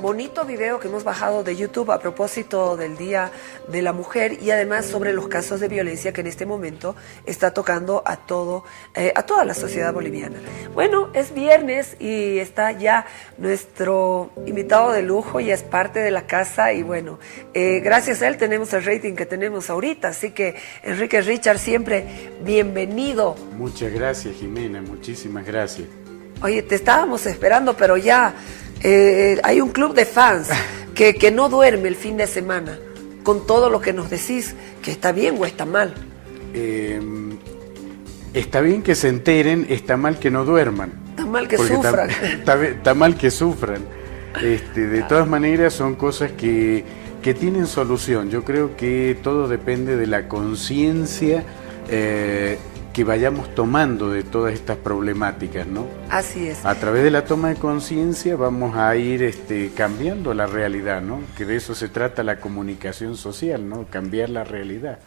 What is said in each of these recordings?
bonito video que hemos bajado de YouTube a propósito del Día de la Mujer y además sobre los casos de violencia que en este momento está tocando a toda la sociedad boliviana. Bueno, es viernes y está ya nuestro invitado de lujo, ya es parte de la casa y bueno, gracias a él tenemos el rating que tenemos ahorita, así que Enrique Richard, siempre bienvenido. Muchas gracias, Jimena, muchísimas gracias. Oye, te estábamos esperando, pero ya hay un club de fans que no duerme el fin de semana con todo lo que nos decís, que está bien o está mal. Está bien que se enteren, está mal que no duerman. Está mal que sufran. Está mal que sufran. De todas maneras son cosas que tienen solución. Yo creo que todo depende de la conciencia que vayamos tomando de todas estas problemáticas, ¿no? Así es. A través de la toma de conciencia vamos a ir cambiando la realidad, ¿no? Que de eso se trata la comunicación social, ¿no? Cambiar la realidad.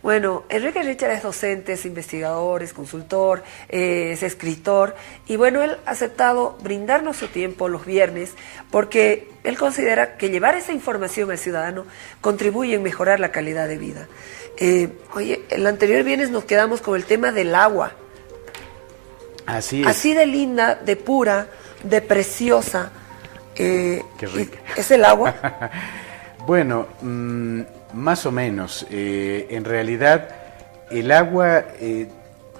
Bueno, Enrique Richard es docente, es investigador, es consultor, es escritor y bueno, él ha aceptado brindarnos su tiempo los viernes porque él considera que llevar esa información al ciudadano contribuye en mejorar la calidad de vida. Oye, el anterior viernes nos quedamos con el tema del agua. Así es. Así de linda, de pura, de preciosa. Qué rica. ¿Es el agua? Bueno, más o menos. En realidad, el agua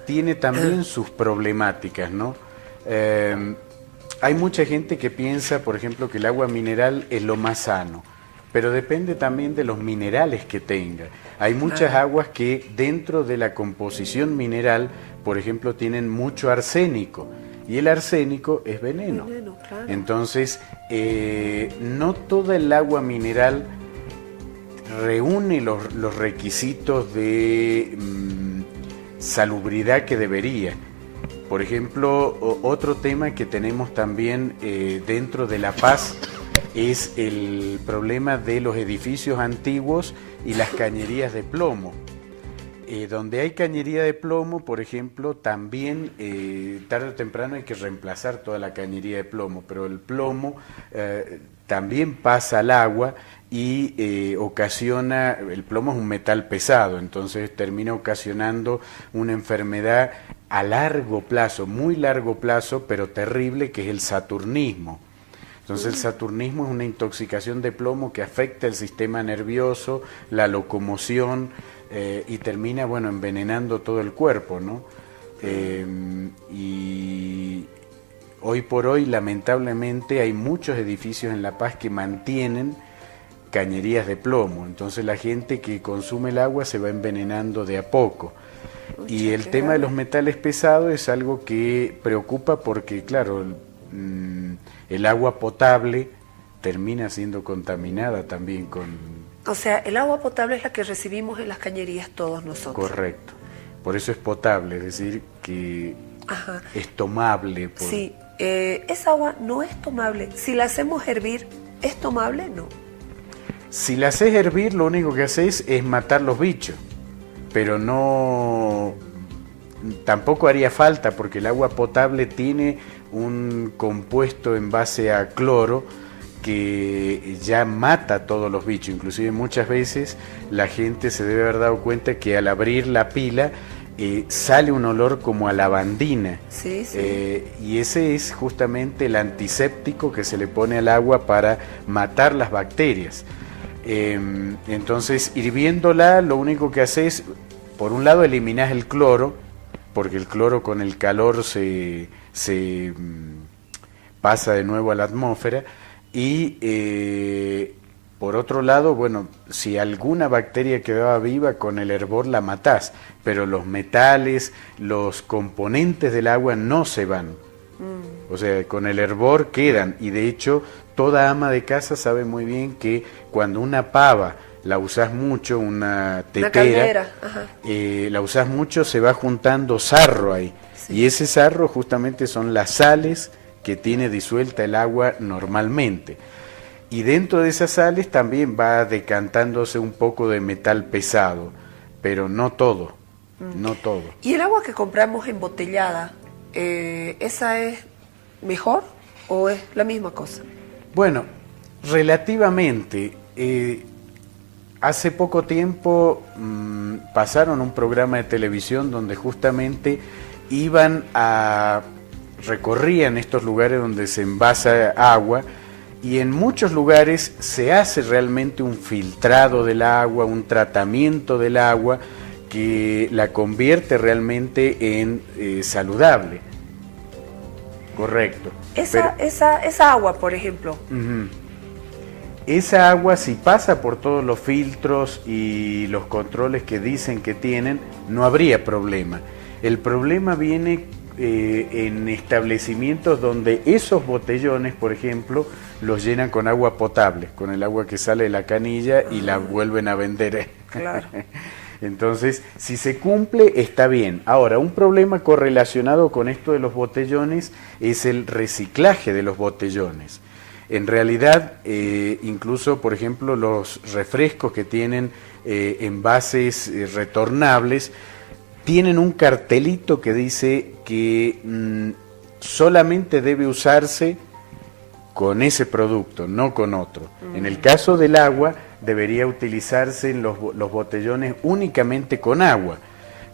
tiene también sus problemáticas, ¿no? Hay mucha gente que piensa, por ejemplo, que el agua mineral es lo más sano, pero depende también de los minerales que tenga. Hay muchas aguas que dentro de la composición mineral, por ejemplo, tienen mucho arsénico, y el arsénico es veneno. Claro. Entonces, no toda el agua mineral reúne los requisitos de salubridad que debería. Por ejemplo, otro tema que tenemos también dentro de La Paz es el problema de los edificios antiguos y las cañerías de plomo. Donde hay cañería de plomo, por ejemplo, también tarde o temprano hay que reemplazar toda la cañería de plomo, pero el plomo también pasa al agua y ocasiona, el plomo es un metal pesado, entonces termina ocasionando una enfermedad a largo plazo, muy largo plazo, pero terrible, que es el saturnismo. Entonces el saturnismo es una intoxicación de plomo que afecta el sistema nervioso, la locomoción y termina, bueno, envenenando todo el cuerpo, ¿no? Y hoy por hoy, lamentablemente, hay muchos edificios en La Paz que mantienen cañerías de plomo, entonces la gente que consume el agua se va envenenando de a poco. Y el tema de los metales pesados es algo que preocupa porque, claro, el agua potable termina siendo contaminada también con... O sea, el agua potable es la que recibimos en las cañerías todos nosotros. Correcto. Por eso es potable, es decir, que es tomable. Sí, esa agua no es tomable. Si la hacemos hervir, ¿es tomable? No. Si la haces hervir, lo único que haces es matar los bichos, pero no... Tampoco haría falta porque el agua potable tiene un compuesto en base a cloro que ya mata a todos los bichos. Inclusive muchas veces la gente se debe haber dado cuenta que al abrir la pila sale un olor como a lavandina. Sí, sí. Y ese es justamente el antiséptico que se le pone al agua para matar las bacterias. Entonces, hirviéndola, lo único que haces, por un lado, eliminás el cloro, porque el cloro con el calor se pasa de nuevo a la atmósfera, y por otro lado, bueno, si alguna bacteria quedaba viva, con el hervor la matás, pero los metales, los componentes del agua no se van. O sea, con el hervor quedan, y de hecho toda ama de casa sabe muy bien que cuando una pava la usás mucho, una tetera, la usás mucho, se va juntando sarro ahí, y ese sarro justamente son las sales que tiene disuelta el agua normalmente, y dentro de esas sales también va decantándose un poco de metal pesado, pero no todo, no todo. ¿Y el agua que compramos embotellada, esa es mejor o es la misma cosa? Bueno, Relativamente. Hace poco tiempo pasaron un programa de televisión donde justamente recorrían estos lugares donde se envasa agua, y en muchos lugares se hace realmente un filtrado del agua, un tratamiento del agua que la convierte realmente en saludable. Correcto. Esa agua, por ejemplo. Esa agua, si pasa por todos los filtros y los controles que dicen que tienen, no habría problema. El problema viene en establecimientos donde esos botellones, por ejemplo, los llenan con agua potable, con el agua que sale de la canilla y la vuelven a vender. Claro. Entonces, si se cumple, está bien. Ahora, un problema correlacionado con esto de los botellones es el reciclaje de los botellones. En realidad, incluso, por ejemplo, los refrescos que tienen envases retornables, tienen un cartelito que dice que solamente debe usarse con ese producto, no con otro. En el caso del agua, debería utilizarse en los botellones únicamente con agua.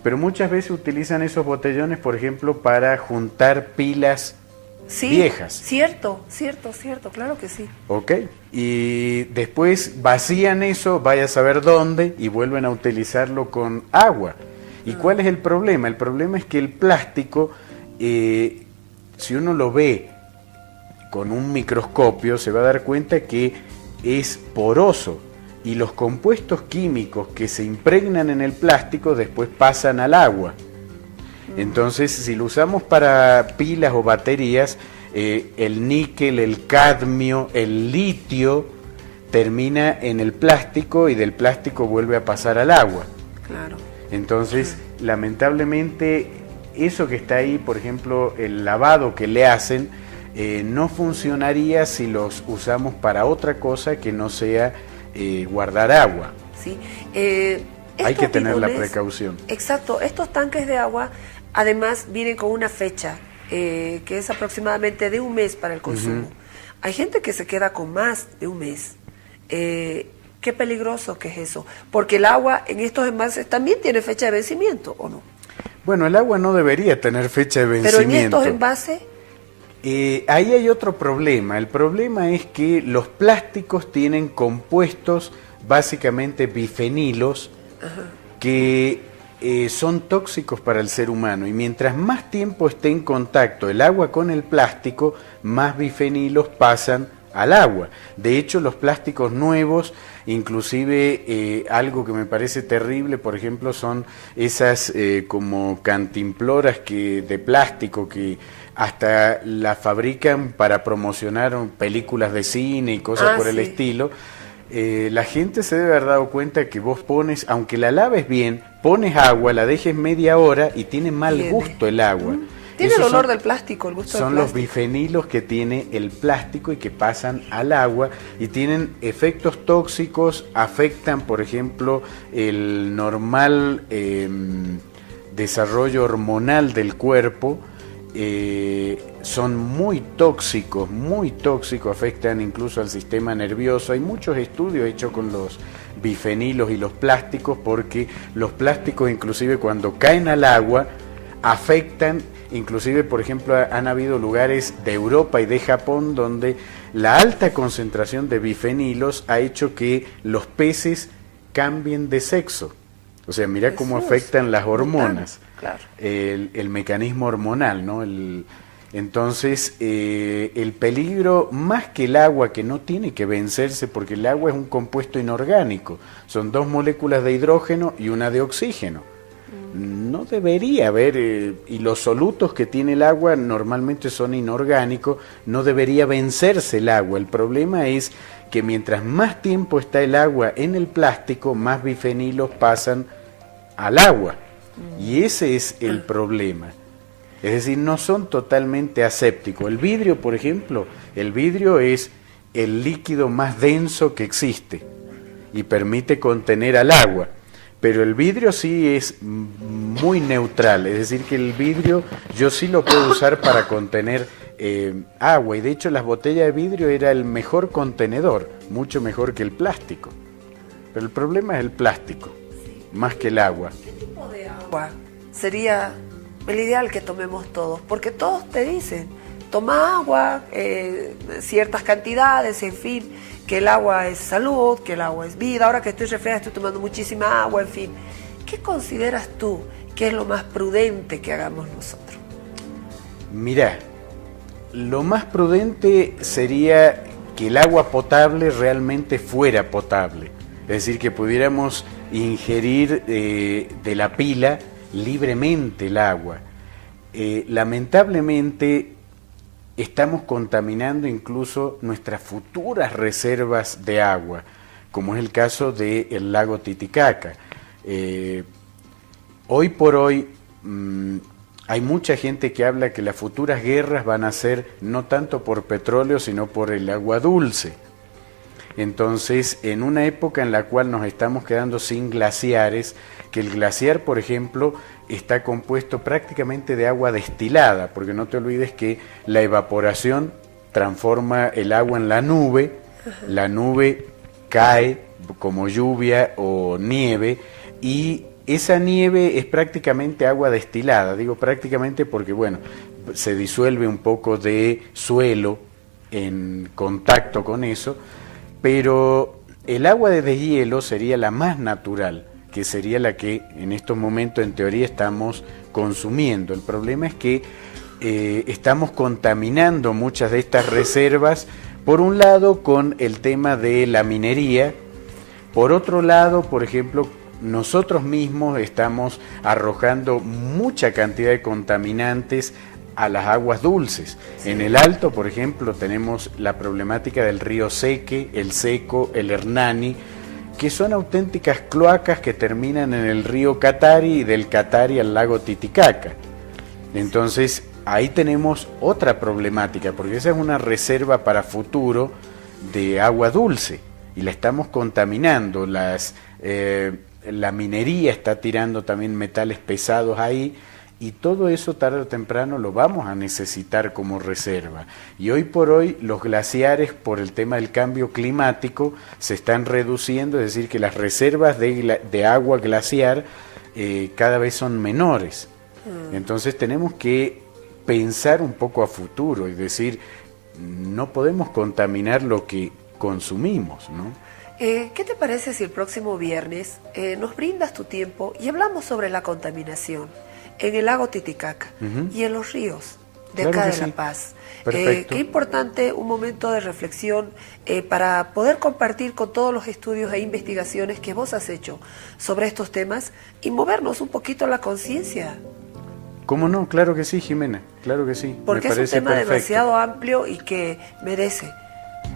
Pero muchas veces utilizan esos botellones, por ejemplo, para juntar pilas viejas. Cierto, claro que sí. Ok, y después vacían eso, vaya a saber dónde, y vuelven a utilizarlo con agua. ¿Y cuál es el problema? El problema es que el plástico, si uno lo ve con un microscopio, se va a dar cuenta que es poroso, y los compuestos químicos que se impregnan en el plástico después pasan al agua. Entonces, si lo usamos para pilas o baterías, el níquel, el cadmio, el litio termina en el plástico y del plástico vuelve a pasar al agua. Claro. Entonces, lamentablemente, eso que está ahí, por ejemplo, el lavado que le hacen, no funcionaría si los usamos para otra cosa que no sea guardar agua. Sí. Hay que tener la precaución. Exacto. Estos tanques de agua, además, vienen con una fecha, que es aproximadamente de un mes para el consumo. Hay gente que se queda con más de un mes. Qué peligroso que es eso, porque el agua en estos envases también tiene fecha de vencimiento, ¿o no? Bueno, el agua no debería tener fecha de vencimiento. Pero en estos envases... ahí hay otro problema. El problema es que los plásticos tienen compuestos básicamente bifenilos que son tóxicos para el ser humano, y mientras más tiempo esté en contacto el agua con el plástico, más bifenilos pasan al agua. De hecho, los plásticos nuevos, inclusive algo que me parece terrible, por ejemplo, son esas como cantimploras de plástico que hasta la fabrican para promocionar películas de cine y cosas por el estilo. La gente se debe haber dado cuenta que vos pones, aunque la laves bien, pones agua, la dejes media hora y tiene mal gusto el agua. Tiene el olor del plástico, el gusto del plástico. Son los bifenilos que tiene el plástico y que pasan al agua y tienen efectos tóxicos, afectan, por ejemplo, el normal desarrollo hormonal del cuerpo. Son muy tóxicos, afectan incluso al sistema nervioso. Hay muchos estudios hechos con los bifenilos y los plásticos, porque los plásticos, inclusive cuando caen al agua, afectan. Inclusive, por ejemplo, han habido lugares de Europa y de Japón donde la alta concentración de bifenilos ha hecho que los peces cambien de sexo. O sea, mira cómo afectan las hormonas. Claro. El mecanismo hormonal, ¿no? Entonces, el peligro, más que el agua, que no tiene que vencerse, porque el agua es un compuesto inorgánico, son 2 moléculas de hidrógeno y una de oxígeno. No debería haber, y los solutos que tiene el agua normalmente son inorgánicos, no debería vencerse el agua. El problema es que mientras más tiempo está el agua en el plástico, más bifenilos pasan al agua. Y ese es el problema. Es decir, no son totalmente asépticos. El vidrio, por ejemplo, el vidrio es el líquido más denso que existe y permite contener al agua. Pero el vidrio sí es muy neutral, es decir, que el vidrio yo sí lo puedo usar para contener agua, y de hecho las botellas de vidrio era el mejor contenedor, mucho mejor que el plástico. Pero el problema es el plástico, más que el agua. ¿Qué tipo de agua sería el ideal que tomemos todos? Porque todos te dicen, toma agua, ciertas cantidades, en fin, que el agua es salud, que el agua es vida. Ahora que estoy resfriada estoy tomando muchísima agua, en fin. ¿Qué consideras tú que es lo más prudente que hagamos nosotros? Mirá, lo más prudente sería que el agua potable realmente fuera potable. Es decir, que pudiéramos ingerir de la pila libremente el agua. Lamentablemente estamos contaminando incluso nuestras futuras reservas de agua, como es el caso del lago Titicaca. Hoy por hoy hay mucha gente que habla que las futuras guerras van a ser no tanto por petróleo, sino por el agua dulce. Entonces, en una época en la cual nos estamos quedando sin glaciares, que el glaciar, por ejemplo, está compuesto prácticamente de agua destilada, porque no te olvides que la evaporación transforma el agua en la nube cae como lluvia o nieve, y esa nieve es prácticamente agua destilada. Digo prácticamente porque, bueno, se disuelve un poco de suelo en contacto con eso, pero el agua de deshielo sería la más natural, que sería la que en estos momentos en teoría estamos consumiendo. El problema es que estamos contaminando muchas de estas reservas, por un lado con el tema de la minería, por otro lado, por ejemplo, nosotros mismos estamos arrojando mucha cantidad de contaminantes a las aguas dulces. Sí. En el Alto, por ejemplo, tenemos la problemática del río Seque, el Seco, el Hernani, que son auténticas cloacas que terminan en el río Catari y del Catari al lago Titicaca. Entonces, ahí tenemos otra problemática, porque esa es una reserva para futuro de agua dulce y la estamos contaminando. La minería está tirando también metales pesados ahí, y todo eso tarde o temprano lo vamos a necesitar como reserva. Y hoy por hoy los glaciares, por el tema del cambio climático, se están reduciendo, es decir, que las reservas de agua glaciar cada vez son menores. Entonces tenemos que pensar un poco a futuro y decir, no podemos contaminar lo que consumimos, ¿no? ¿Qué te parece si el próximo viernes nos brindas tu tiempo y hablamos sobre la contaminación en el lago Titicaca y en los ríos de Claro acá que de La sí. Paz? Perfecto. Qué importante un momento de reflexión para poder compartir con todos los estudios e investigaciones que vos has hecho sobre estos temas y movernos un poquito la conciencia. ¿Cómo no? Claro que sí, Jimena, claro que sí. Porque Me es un parece tema perfecto. demasiado amplio y que merece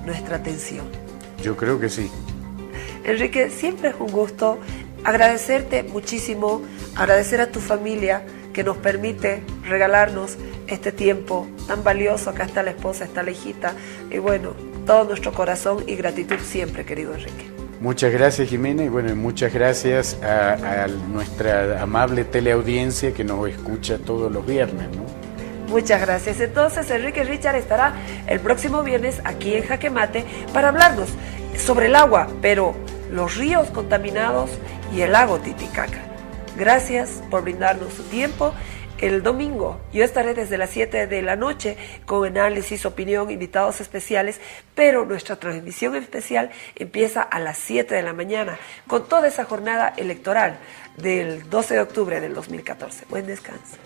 nuestra atención. Yo creo que sí. Enrique, siempre es un gusto agradecerte muchísimo, agradecer a tu familia que nos permite regalarnos este tiempo tan valioso. Acá está la esposa, está la hijita, y bueno, todo nuestro corazón y gratitud siempre, querido Enrique. Muchas gracias, Jimena, y bueno, y muchas gracias a nuestra amable teleaudiencia que nos escucha todos los viernes, ¿no? Muchas gracias. Entonces, Enrique Richard estará el próximo viernes aquí en Jaque Mate para hablarnos sobre el agua, pero los ríos contaminados y el lago Titicaca. Gracias por brindarnos su tiempo. El domingo yo estaré desde las 7 de la noche con análisis, opinión, invitados especiales, pero nuestra transmisión especial empieza a las 7 de la mañana con toda esa jornada electoral del 12 de octubre del 2014. Buen descanso.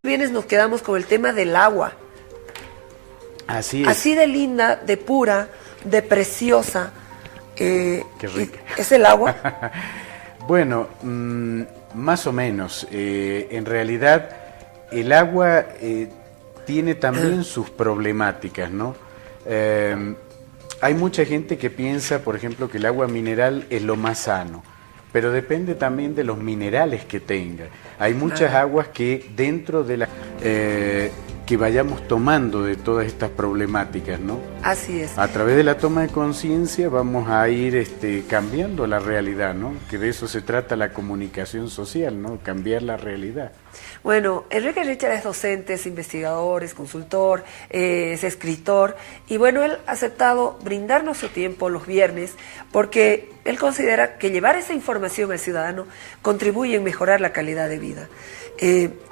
Vienes, nos quedamos con el tema del agua. Así es. Así de linda, de pura, de preciosa. Qué rica. ¿Es el agua? Bueno, más o menos. En realidad, el agua tiene también sus problemáticas, ¿no? Hay mucha gente que piensa, por ejemplo, que el agua mineral es lo más sano, pero depende también de los minerales que tenga. Hay muchas aguas que dentro de la... que vayamos tomando de todas estas problemáticas, ¿no? Así es. A través de la toma de conciencia vamos a ir cambiando la realidad, ¿no? Que de eso se trata la comunicación social, ¿no? Cambiar la realidad. Bueno, Enrique Richard es docente, es investigador, es consultor, es escritor y bueno, él ha aceptado brindarnos su tiempo los viernes porque él considera que llevar esa información al ciudadano contribuye en mejorar la calidad de vida.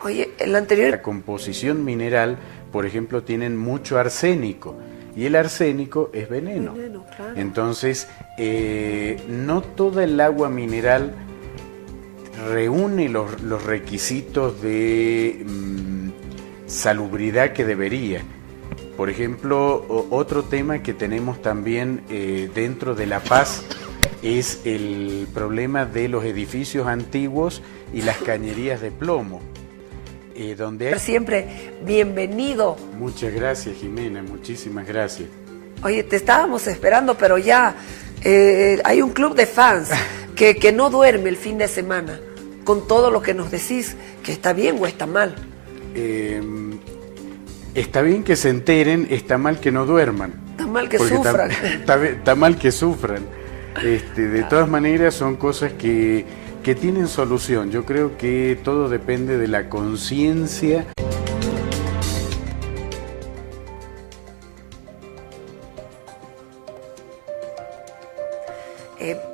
Oye, el anterior... La composición mineral, por ejemplo, tienen mucho arsénico y el arsénico es veneno. Claro. Entonces, no toda el agua mineral reúne los requisitos de salubridad que debería. Por ejemplo, otro tema que tenemos también dentro de La Paz es el problema de los edificios antiguos y las cañerías de plomo. Donde hay... Siempre bienvenido. Muchas gracias, Jimena, muchísimas gracias. Oye, te estábamos esperando, pero ya hay un club de fans que no duerme el fin de semana con todo lo que nos decís, que está bien o está mal. Está bien que se enteren, está mal que no duerman. Está mal que sufran. Está mal que sufran. De todas maneras son cosas que tienen solución. Yo creo que todo depende de la conciencia.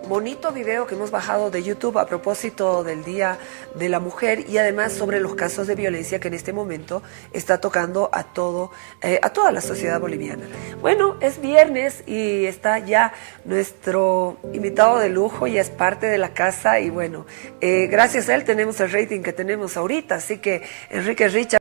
Bonito video que hemos bajado de YouTube a propósito del Día de la Mujer y además sobre los casos de violencia que en este momento está tocando a toda la sociedad boliviana. Bueno, es viernes y está ya nuestro invitado de lujo, ya es parte de la casa y bueno, gracias a él tenemos el rating que tenemos ahorita, así que Enrique Richard